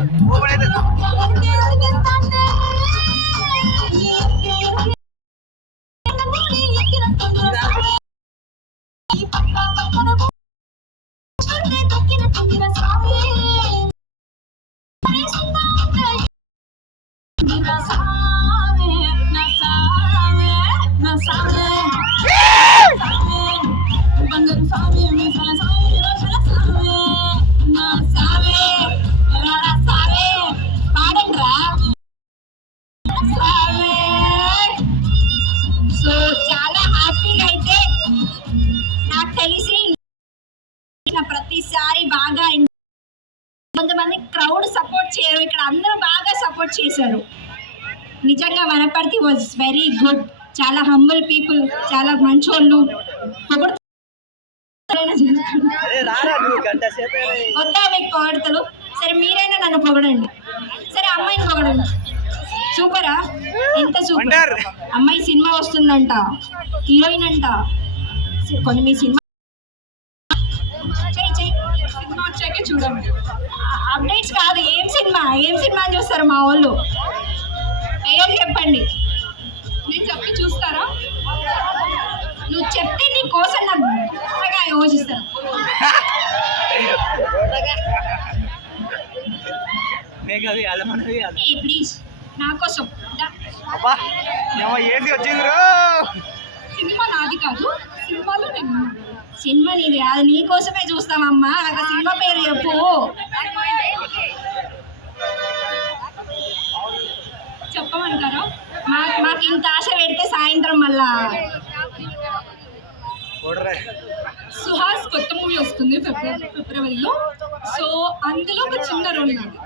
So చాలా హ్యాపీగా అయితే నాకు తెలిసి ప్రతిసారి బాగా కొంతమంది క్రౌడ్ సపోర్ట్ చేయరు, ఇక్కడ అందరూ బాగా సపోర్ట్ చేశారు. నిజంగా వనపర్తి వాజ్ వెరీ గుడ్, చాలా హంబుల్ పీపుల్, చాలా మంచోళ్ళు. వద్దా మీకు పొగడతలు? సరే మీరైనా నన్ను పొగడండి, సరే అమ్మాయిని పొగడండి. సూపరా, ఎంత సూపర్. అమ్మాయి సినిమా వస్తుందంట, హీరోయిన్ అంట. కొన్ని మీ సినిమా సినిమా వచ్చాకే చూడండి, అప్డేట్స్ కాదు. ఏం సినిమా అని చూస్తారు మా వాళ్ళు. పేరు చెప్పండి, నేను చెప్పి చూస్తారా? నువ్వు చెప్తే నీ కోసం నాకు గొప్పగా యోచిస్తాను. ప్లీజ్ నా కోసం. సినిమా నాది కాదు, సినిమాలో నేను. సినిమా నీది కాదు, నీ కోసమే చూస్తామమ్మా. నాకు సినిమా పేరు చెప్పు. చెప్పమంటారా? మాకు ఇంత ఆశ పెడితే సాయంత్రం మళ్ళా. సుహాస్ కొత్త మూవీ వస్తుంది ఫిబ్రవరిలో. సో అందులో ఒక చిన్న రోల్ నాది.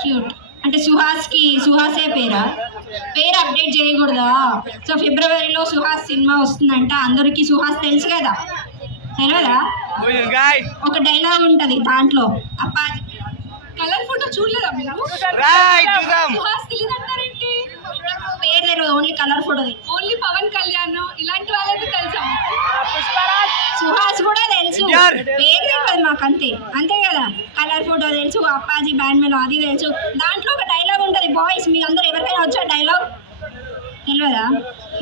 క్యూట్ అంటే సుహాసే పేరు అప్డేట్ చేయకూడదా? సో ఫిబ్రవరిలో సుహాస్ సినిమా వస్తుందంట. అందరికీ సుహాస్ తెలుసు కదా, తెలియదా? ఒక డైలాగ్ ఉంటది దాంట్లో, అప్పాజీ. కలర్ ఫోటో చూడలేదా మీరు? సుహాస్ తెలియదంటారేంటి? పేరు తెలియదు, only colour photo. Only Pavan Kalyan ఇలాంటి వాళ్ళకి తెలుసా? సుహాస్ కూడా తెలుసు, పేరు తెలియదు మాకు, అంతే కదా. కలర్ ఫోటో తెలుసు, అప్పాజీ బ్యాండ్ మీద అది తెలుసు. దాంట్లో ఒక డైలాగ్ ఉంటుంది, బాయ్స్ మీ అందరూ ఎవరికైనా వచ్చా డైలాగ్ తెలియదా?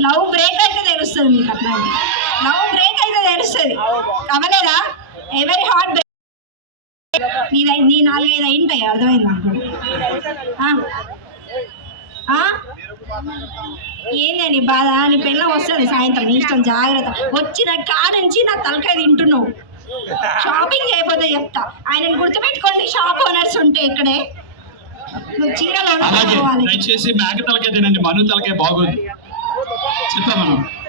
లవ్ బ్రేక్ అయితే తెలుస్తుంది మీకు, అట్లా లవ్ బ్రేక్ అయితే తెలుస్తుంది. కవలేదా? ఎవరి హార్ట్ బ్రేక్ నీ 4-5 అయింటాయి, అర్థమైందా? ఏందని బాధ? నీ పిల్ల వస్తుంది సాయంత్రం, నీ ఇష్టం, జాగ్రత్త. వచ్చిన కానుంచి నా తలకాయ తింటున్నావు. షాపింగ్ చేయకపోతే చెప్తా. ఆయన గుర్తుపెట్టుకోండి, షాప్ ఓనర్స్ ఉంటే ఇక్కడే. నువ్వు చీరలు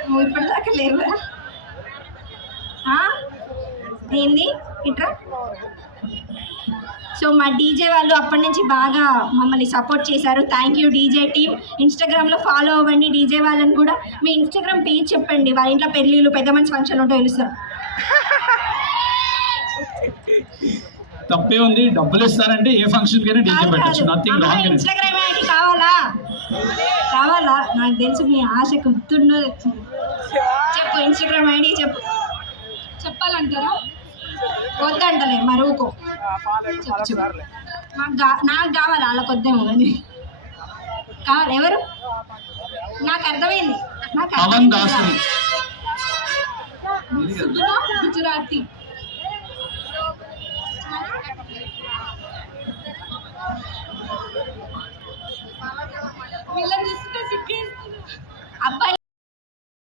నువ్వు ఇప్పటిదాకా లేవా? ఏంది ఇట్రా? సో మా డీజే వాళ్ళు అప్పటి నుంచి బాగా మమ్మల్ని సపోర్ట్ చేశారు. Thank you DJ team. ఇన్స్టాగ్రామ్లో ఫాలో అవ్వండి డీజే వాళ్ళని కూడా. మీ ఇన్స్టాగ్రామ్ పేజ్ చెప్పండి, వాళ్ళ ఇంట్లో పెళ్ళిళ్ళు పెద్ద మంచి ఫంక్షన్ ఉంటే తెలుస్తారు. తప్పే ఉంది, డబ్బులు ఇస్తారంటే ఏ ఫంక్షన్ కైనా డీజే పెట్టచ్చు. Nothing wrong. ఇన్స్టాగ్రామ్ ఐడి కావాలా? నాకు తెలుసు మీ ఆశ గుర్తుండో. చెప్పు, ఇన్స్టాగ్రామ్ ఐడి చెప్పు. చెప్పాలంటారా? వద్దంటలే మరొకో. నాకు కావాలి, వాళ్ళకొద్దేమో కానీ కావాలి. ఎవరు? నాకు అర్థమైంది, గుజరాతీ. అబ్బాయి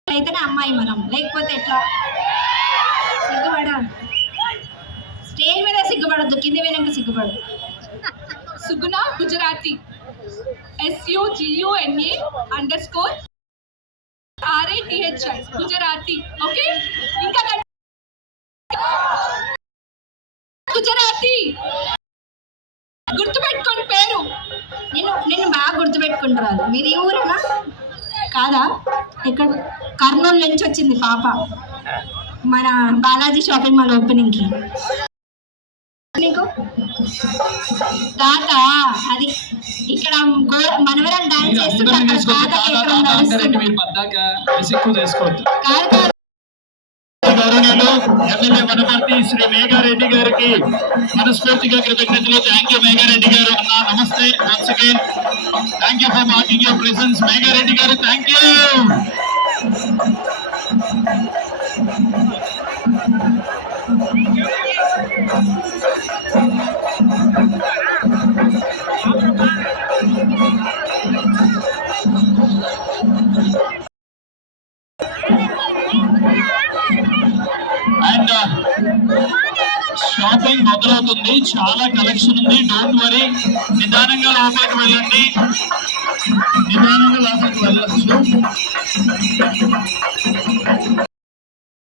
అయితేనే అమ్మాయి మనం, లేకపోతే ఎట్లా? సిగ్గుపడాలి, స్టేజ్ మీద సిగ్గుపడద్దు, కింద వెనక సిగ్గుపడదు. సుగుణ గుజరాతీ, SUGUNA_RATHI గుజరాతీ. ఓకే, ఇంకా గుజరాతీ గుర్తుపెట్టుకోండి పేరు. నేను బాగా గుర్తుపెట్టుకుంటారు. మీరు ఈ ఊరేనా? కాదా? ఇక్కడ కర్నూలు నుంచి వచ్చింది పాప మన బాలాజీ షాపింగ్ మాల్ ఓపెనింగ్కి. నీకు తాత అది ఇక్కడ మనవరాలు డాన్స్ చేస్తుంటే కాదు గౌరవనీయులు ఎమ్మెల్యే వనపర్తి శ్రీ మేఘారెడ్డి గారికి మనస్ఫూర్తిగా కృతజ్ఞతలు. థ్యాంక్ యూ మేఘారెడ్డి గారు. అన్న నమస్తే. Once again thank you for marking your presence Megha Reddy గారు. Thank you. అండ్ షాపింగ్ మొదలవుతుంది. చాలా కలెక్షన్ ఉంది. Don't worry. నిదానంగా లోపలికి వెళ్ళండి. నిదానంగా లోపలికి వెళ్ళచ్చు.